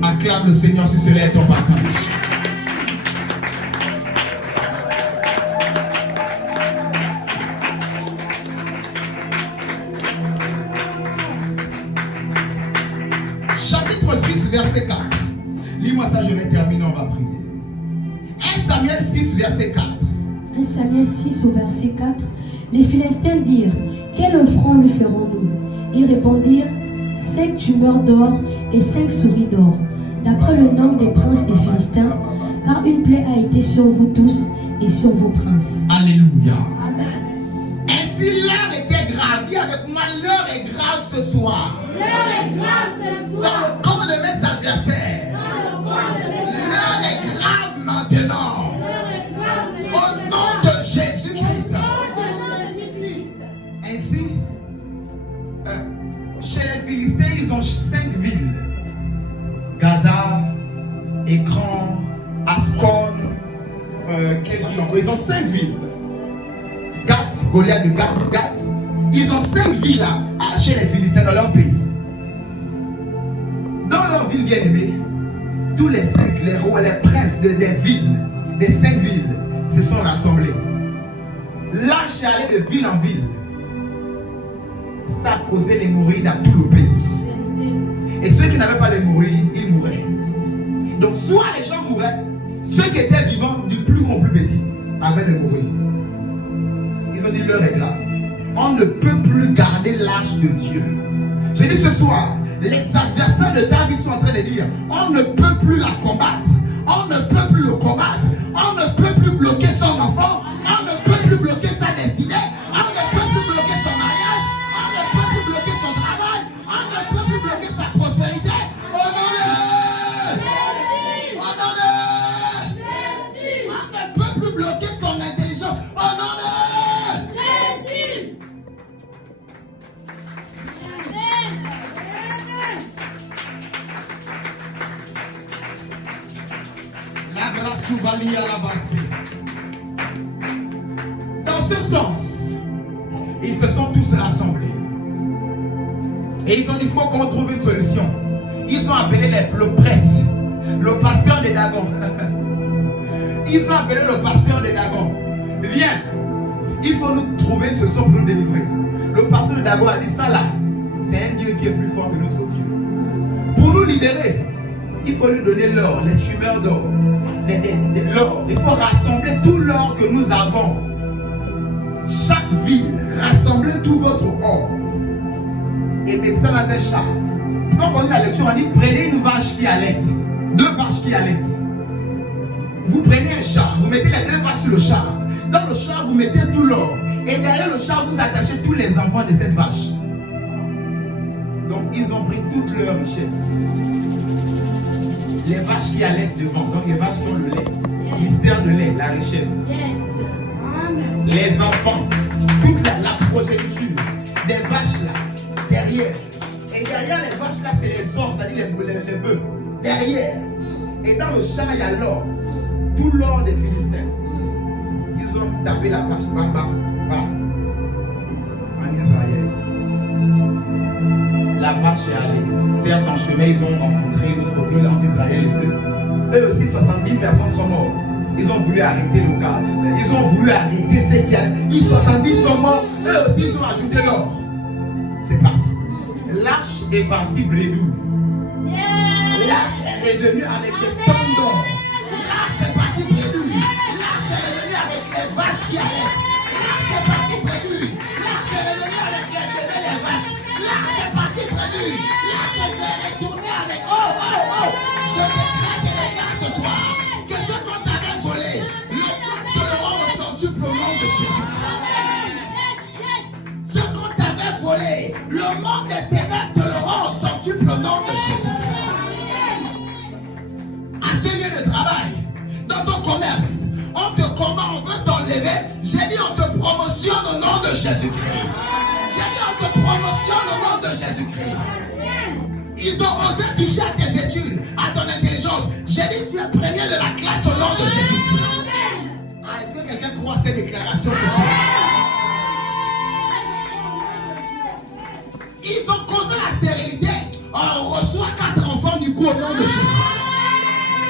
Acclame le Seigneur si cela est ton partage. Chapitre 6, verset 4. Lis-moi ça, je vais terminer, on va prier. 1 Samuel 6, verset 4. 1 Samuel 6 au verset 4. Les Philistins dirent, quel offrande lui ferons-nous? Ils répondirent, 5 tumeurs d'or et 5 souris d'or, d'après le nombre des princes des Philistins, car une plaie a été sur vous tous et sur vos princes. Alléluia. Amen. Ainsi l'heure était grave. Dis avec moi, l'heure est grave ce soir. L'heure est grave ce soir. Dans le corps de mes adversaires. L'heure est grave maintenant. Au nom de Jésus-Christ. Ainsi, chez les Philistins, ils ont 5 villes. Gaza, Écran, Ascon, ils ont 5 villes. Gath, Goliath de Gath. Ils ont 5 villes là, chez les Philistins dans leur pays. Dans leur ville bien-aimée, tous les 5, les rois, les princes des villes, des 5 villes, se sont rassemblés. L'arche est allée de ville en ville. Ça a causé l'hémorroïde dans tout le pays. Et ceux qui n'avaient pas l'hémorroïde, ils mouraient. Donc soit les gens mouraient, ceux qui étaient vivants, du plus grand au plus petit, avaient l'hémorroïde. Ils ont dit l'heure est grave. On ne peut plus garder l'arche de Dieu. Je dis ce soir, les adversaires de ta vie sont en train de dire, on ne peut plus la combattre. On ne peut plus le combattre. On ne peut plus bloquer son enfant. On ne peut plus bloquer sa destinée. On ne peut plus bloquer son mariage. On ne peut plus bloquer son travail. On ne peut plus bloquer sa prospérité. Au nom de Jésus. Au nom de Jésus. On ne peut plus bloquer son intelligence. Au nom de Jésus. Dans ce sens, ils se sont tous rassemblés. Et ils ont dit, il faut qu'on trouve une solution. Ils ont appelé le prêtre, le pasteur des Dagons. Ils ont appelé le pasteur des Dagons. Viens, il faut nous trouver une solution pour nous délivrer. Le pasteur de Dagon a dit, ça là, c'est un Dieu qui est plus fort que notre Dieu. Pour nous libérer, il faut lui donner l'or, les tumeurs d'or. L'or. Il faut rassembler tout l'or que nous avons. Chaque ville, rassemblez tout votre or et mettez ça dans un char. Quand on lit la lecture, on dit prenez une vache qui allait, 2 vaches qui allaient. Vous prenez un char, vous mettez les 2 vaches sur le char. Dans le char, vous mettez tout l'or. Et derrière le char, vous attachez tous les enfants de cette vache. Donc, ils ont pris toute leur richesse. Les vaches qui allaient devant, donc les vaches qui ont le lait, le mystère de lait, la richesse. Les enfants, toute la progéniture, des vaches là, derrière. Et derrière les vaches là, c'est les hommes, c'est-à-dire les bœufs. Derrière. Et dans le champ, il y a l'or. Tout l'or des Philistins. Ils ont tapé la vache, bam bam, voilà. En Israël. La vache est allée. Certes, en chemin, ils ont rencontré notre ville en Israël. Eux aussi, 60 000 personnes sont mortes. Ils ont voulu arrêter le cas. Ils ont voulu arrêter ceux qui allaient. Ils 70 sont morts. Eux aussi, ils ont ajouté l'or. C'est parti. L'arche est partie bredou. L'arche est revenue avec des tonnes d'or. L'arche est partie Jésus-Christ. J'ai dit on te promotionne au nom de Jésus-Christ. Ils ont osé toucher à tes études, à ton intelligence. J'ai dit tu es premier de la classe au nom de Jésus-Christ. Ah, est-ce que quelqu'un croit à ces déclarations ce soir? Ils ont causé la stérilité. On reçoit 4 enfants du coup au nom de Jésus.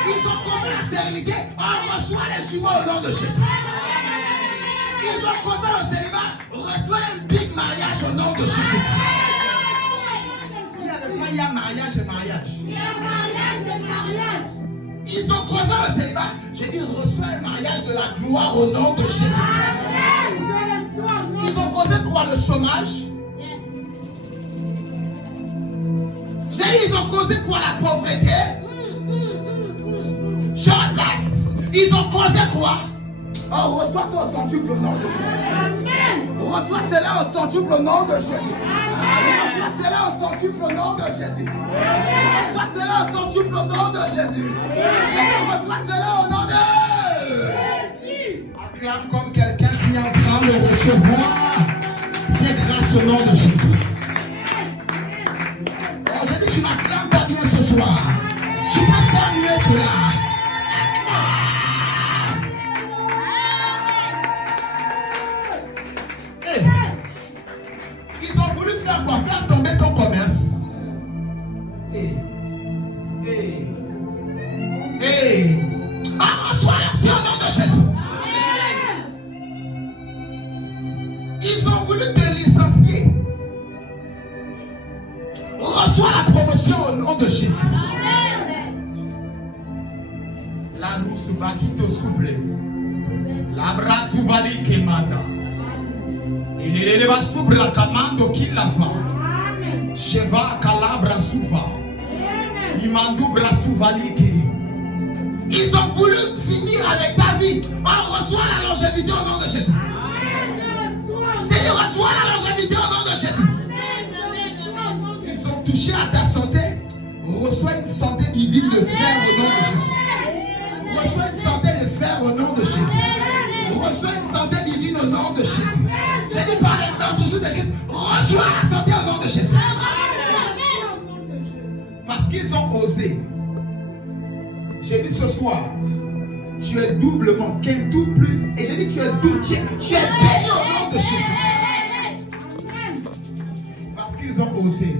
Ils ont causé la stérilité. On reçoit les jumeaux au nom de Jésus. Ils ont causé le célibat. On reçoit un big mariage au nom de Jésus. Il y a mariage et mariage. Il y a mariage et mariage. Ils ont causé le célibat. J'ai dit reçois un mariage de la gloire au nom de Jésus. Ils ont causé quoi? Le chômage. J'ai dit ils ont causé quoi? La pauvreté. Je répète. Ils ont causé quoi? On reçoit ça au centuple au nom de Jésus. On reçoit cela au centuple au nom de Jésus. On reçoit cela au centuple au nom de Jésus. On reçoit cela au centuple au nom de Jésus. On reçoit cela au nom de Jésus. Acclame comme quelqu'un qui est en train de recevoir. C'est grâce au nom de Jésus. Alors j'ai dit tu n'acclames pas bien ce soir. Tu peux faire mieux que là. Ils ont voulu faire quoi? Faire tomber ton commerce. Reçois l'action au nom de Jésus. Ils ont voulu te licencier. Reçois la promotion au nom de Jésus. La lousse va qui te souffle. La brasse va li quemada. Il va s'ouvrir kamando qui la va. Cheva calabra souva. Imandu brasuvaliki. Ils ont voulu finir avec ta vie. On reçoit la longévité au nom de Jésus. J'ai dit reçois la longévité au nom de Jésus. Ils ont touché à ta santé. Reçois une santé divine de fer au nom de Jésus. Reçois une santé de fer au nom de Jésus. Reçois une santé divine au nom de Jésus. J'ai dit par les noms tous de Christ. Reçois la santé au nom de Jésus. Parce qu'ils ont osé. J'ai dit ce soir, tu es doublement, quintuple. Et j'ai dit tu es double, tu es béni au nom de Jésus. Parce qu'ils ont osé.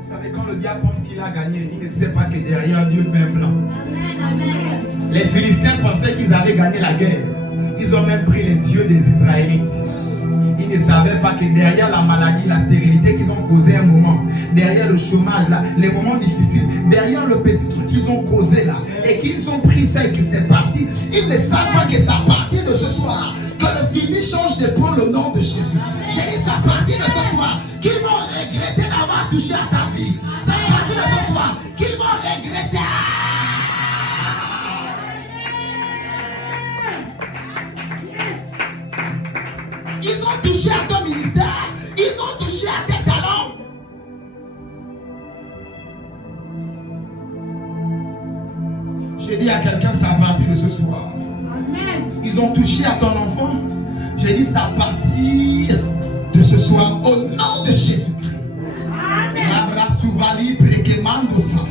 Vous savez, quand le diable pense qu'il a gagné, il ne sait pas que derrière Dieu fait un plan. Les Philistins pensaient qu'ils avaient gagné la guerre. Ils ont même pris les dieux des Israélites. Ils ne savaient pas que derrière la maladie, la stérilité qu'ils ont causé un moment, derrière le chômage, là, les moments difficiles, derrière le petit truc qu'ils ont causé là, et qu'ils ont pris ça et que c'est parti, ils ne savent pas que c'est à partir de ce soir que le fusil change d'épaule au nom de Jésus. J'ai dit c'est à partir de ce soir qu'ils vont regretter d'avoir touché à ta vie. C'est à partir de ce soir qu'ils vont regretter. Ils ont touché à ton ministère. Ils ont touché à tes talents. J'ai dit à quelqu'un, c'est à partir de ce soir. Amen. Ils ont touché à ton enfant. J'ai dit, c'est à partir de ce soir. Au nom de Jésus-Christ. Amen. Labra souvali brekemando sa.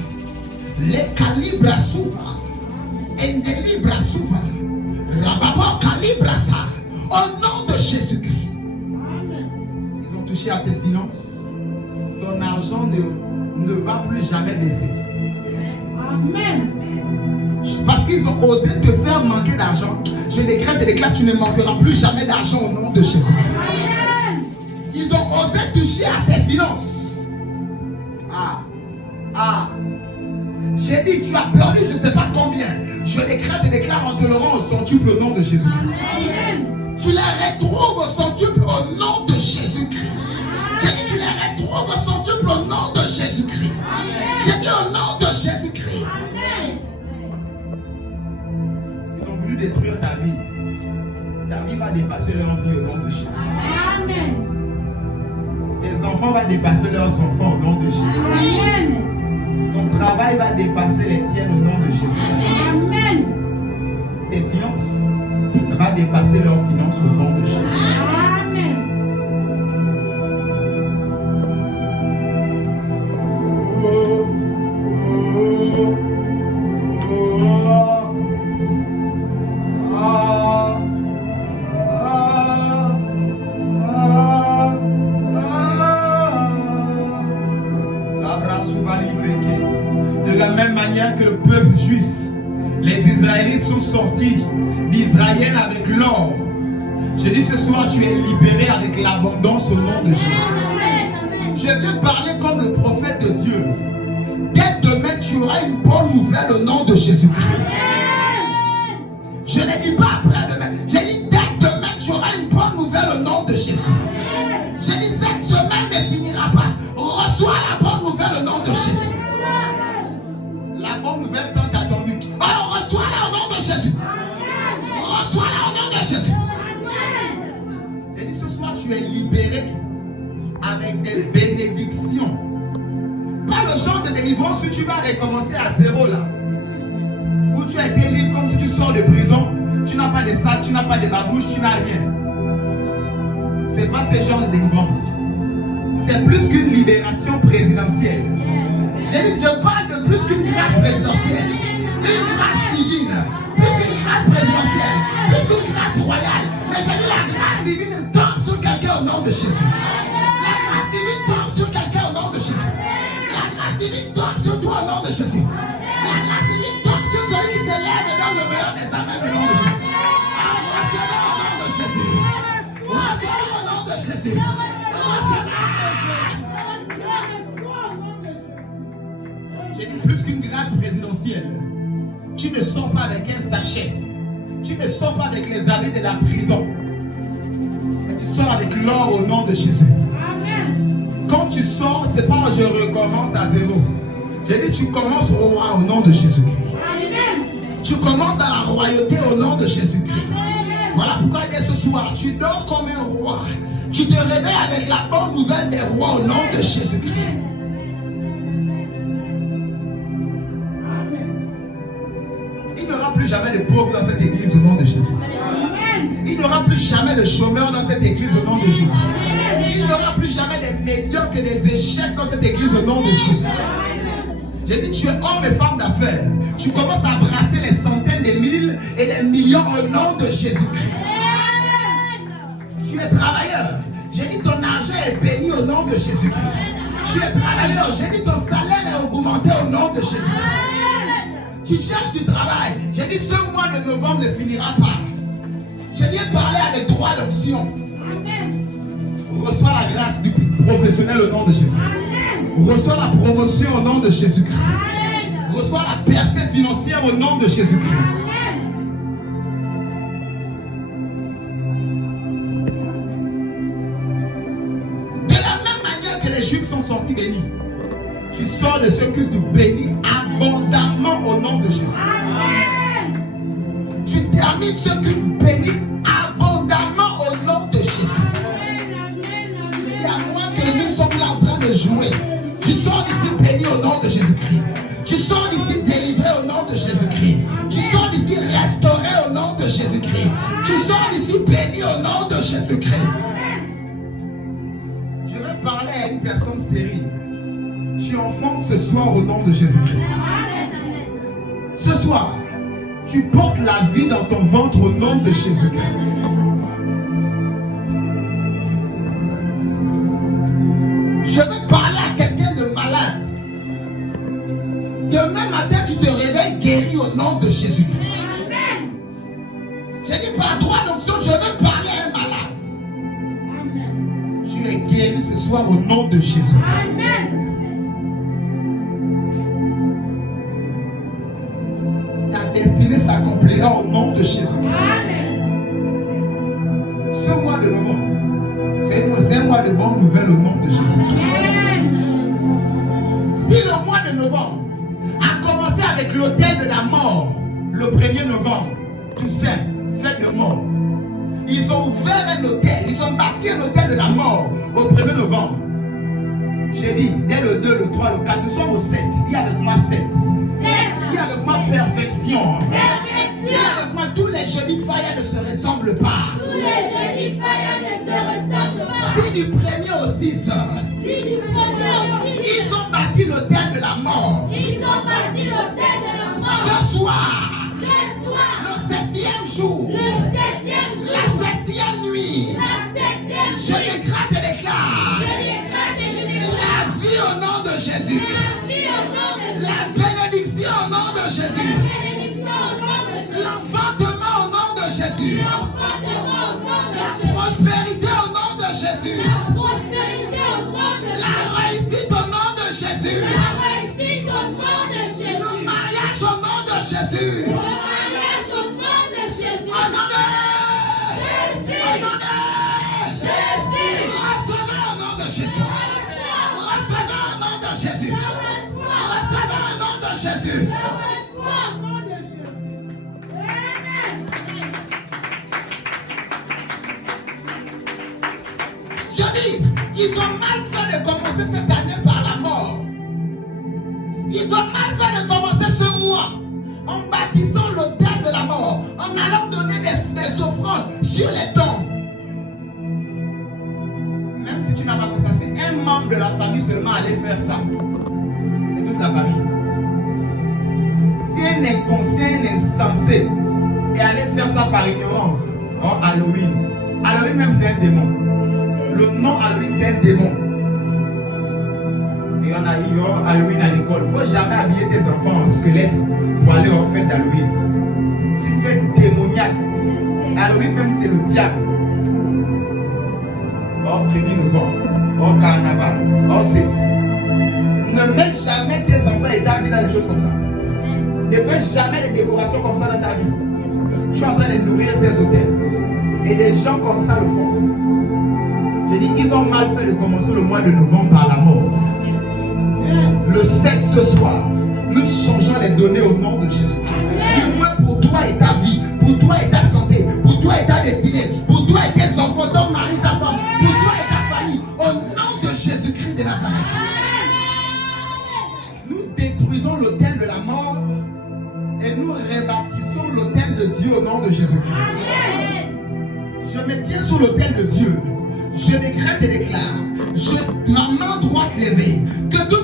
Les calibra souva. Endelibra souva. Rababo calibra sa. Au nom de Jésus-Christ. Ils ont touché à tes finances. Ton argent ne va plus jamais baisser. Amen. Parce qu'ils ont osé te faire manquer d'argent. Je décrète et déclare, tu ne manqueras plus jamais d'argent au nom de Jésus. Amen. Ils ont osé toucher à tes finances. J'ai dit, tu as perdu je ne sais pas combien. Je décrète et déclare en te le rend au centuple au nom de Jésus. Amen. Tu les retrouves au centuple au nom de Jésus-Christ. J'ai dit, tu les retrouves au centuple au nom de Jésus-Christ. J'ai dit au nom de Jésus-Christ. Ils ont voulu détruire ta vie. Ta vie va dépasser leur vie au nom de Jésus. Amen. Tes enfants vont dépasser leurs enfants au nom de Jésus. Amen. Ton travail va dépasser les tiennes au nom de Jésus. Amen. Tes finances vont dépasser leurs finances au nom de Jésus. Juifs. Les Israélites sont sortis d'Israël avec l'or. Je dis ce soir, tu es libéré avec l'abondance au nom de Jésus. Je viens parler comme le prophète de Dieu. Dès demain, tu auras une bonne nouvelle au nom de Jésus-Christ. Je ne dis pas après demain. J'ai dit dès demain, tu auras une bonne nouvelle au nom de Jésus. J'ai dit cette semaine ne finira pas. Reçois la bonne nouvelle au nom de Jésus. La bonne nouvelle tant attendue. Alors reçois-la au nom de Jésus. Reçois-la au nom de Jésus. J'ai dit ce soir, tu es libéré avec des bénédictions. Pas le genre de délivrance où tu vas recommencer à zéro là. Où tu as été libre comme si tu sors de prison. Tu n'as pas de sac, tu n'as pas de babouche, tu n'as rien. C'est pas ce genre de délivrance. C'est plus qu'une libération présidentielle. J'ai dit, je parle de plus qu'une grâce présidentielle. Une grâce divine. Plus qu'une grâce présidentielle. Plus qu'une grâce royale. Mais j'ai dit, la grâce divine tombe sur quelqu'un au nom de Jésus. La grâce divine tombe sur quelqu'un au nom de Jésus. La grâce divine tombe sur toi au nom de Jésus. La grâce divine tombe sur celui qui se lève et donne le meilleur des amens au nom de Jésus. Recevez au nom de Jésus. Recevez au nom de Jésus. J'ai dit plus qu'une grâce présidentielle. Tu ne sors pas avec un sachet. Tu ne sors pas avec les habits de la prison. Mais tu sors avec l'or au nom de Jésus. Quand tu sors, c'est pas je recommence à zéro. J'ai dit tu commences au roi au nom de Jésus-Christ. Tu commences dans la royauté au nom de Jésus-Christ. Voilà pourquoi dès ce soir, tu dors comme un roi. Tu te réveilles avec la bonne nouvelle des rois au nom de Jésus-Christ. Il n'y aura plus jamais de pauvres dans cette église au nom de Jésus. Il n'y aura plus jamais de chômeurs dans cette église au nom de Jésus. Il n'y aura plus jamais des médiocres et des échecs dans cette église au nom de Jésus. J'ai dit, tu es homme et femme d'affaires. Tu commences à brasser les centaines de mille et des millions au nom de Jésus-Christ. Tu es travailleur. J'ai dit, ton argent est béni au nom de Jésus-Christ. Tu es travailleur. J'ai dit, ton salaire est augmenté au nom de Jésus-Christ. Tu cherches du travail. J'ai dit, ce mois de novembre ne finira pas. Je viens parler avec droit d'option. Reçois la grâce du professionnel au nom de Jésus. Reçois la promotion au nom de Jésus-Christ. Reçois la percée financière au nom de Jésus-Christ. De la même manière que les Juifs sont sortis bénis, tu sors de ce culte béni abondamment au nom de Jésus. Tu termines ce culte béni abondamment au nom de Jésus. C'est à moi que nous sommes là en train de jouer. Tu sors d'ici béni au nom de Jésus-Christ. Tu sors d'ici délivré au nom de Jésus-Christ. Tu sors d'ici restauré au nom de Jésus-Christ. Tu sors d'ici béni au nom de Jésus-Christ. Je vais parler à une personne stérile. Tu enfantes ce soir au nom de Jésus-Christ. Ce soir, tu portes la vie dans ton ventre au nom de Jésus-Christ. Je vais parler à quelqu'un de malade. Demain matin, tu te réveilles guéri au nom de Jésus-Christ. J'ai dit par droit d'onction, je vais parler à un malade. Tu es guéri ce soir au nom de Jésus. Ta destinée s'accomplira au nom de Jésus. Ce mois de novembre, c'est un mois de bonnes nouvelles au nom de Jésus. Si le mois de novembre a commencé avec l'autel de la mort, le 1er novembre, tout simple, fête de mort, ils ont ouvert un hôtel, ils ont bâti un hôtel de la mort au 1er novembre. J'ai dit, dès le 2, le 3, le 4, nous sommes au 7. Dis avec moi 7. Dis avec moi perfection. Dis avec moi, tous les jeudis de Faya ne se ressemblent pas. Tous les jeudis de Faya ne se ressemblent pas. Si du 1er au 6, ils ont bâti l'hôtel de la mort. Ils ont bâti l'hôtel de la mort. Ce soir, Ce soir, le 7e jour, le 7e jour, la 7e nuit, la 7e je nuit, décrète et déclare je décrète et je la déclare vie au nom de Jésus, la vie au nom de la bénédiction au nom de Jésus, enfanteront au nom de La Jésus. prospérité au nom de Jésus. La prospérité au nom de La Jésus. réussite au nom de Jésus. La réussite au nom de Le Jésus. mariage au nom de Jésus. Le mariage au nom de Jésus. Au nom de Jésus. Au nom de Jésus. Recevez au nom de Jésus. Recevez au nom de Jésus. Recevez au nom de Jésus. Je dis, ils ont mal fait de commencer cette année par la mort. Ils ont mal fait de commencer ce mois en bâtissant l'autel de la mort, en allant donner des offrandes sur les tombes. Même si tu n'as pas fait ça, c'est un membre de la famille seulement allait faire ça. C'est toute la famille. Si un inconscient, un insensé et allait faire ça par ignorance, en Halloween. Halloween même c'est un démon. Le nom Halloween c'est un démon. Et on a eu Halloween à l'école. Il ne faut jamais habiller tes enfants en squelette pour aller en fête d'Halloween. C'est une fête démoniaque. Halloween même c'est le diable. Oh 1er novembre, oh carnaval, oh ceci. Ne mets jamais tes enfants et ta vie dans des choses comme ça. Ne fais jamais des décorations comme ça dans ta vie. Tu es en train de nourrir ces hôtels. Et des gens comme ça le font. Je dis, ils ont mal fait de commencer le mois de novembre par la mort. Le 7 ce soir, nous changeons les données au nom de Jésus. Du moins pour toi et ta vie, pour toi et ta santé, pour toi et ta destinée, pour toi et tes enfants, ton mari, ta femme, pour toi et ta famille, au nom de Jésus-Christ de Nazareth. Nous détruisons l'autel de la mort et nous rebâtissons l'autel de Dieu au nom de Jésus-Christ. Je me tiens sur l'autel de Dieu. Je décrète et déclare, ma main droite levée, que toute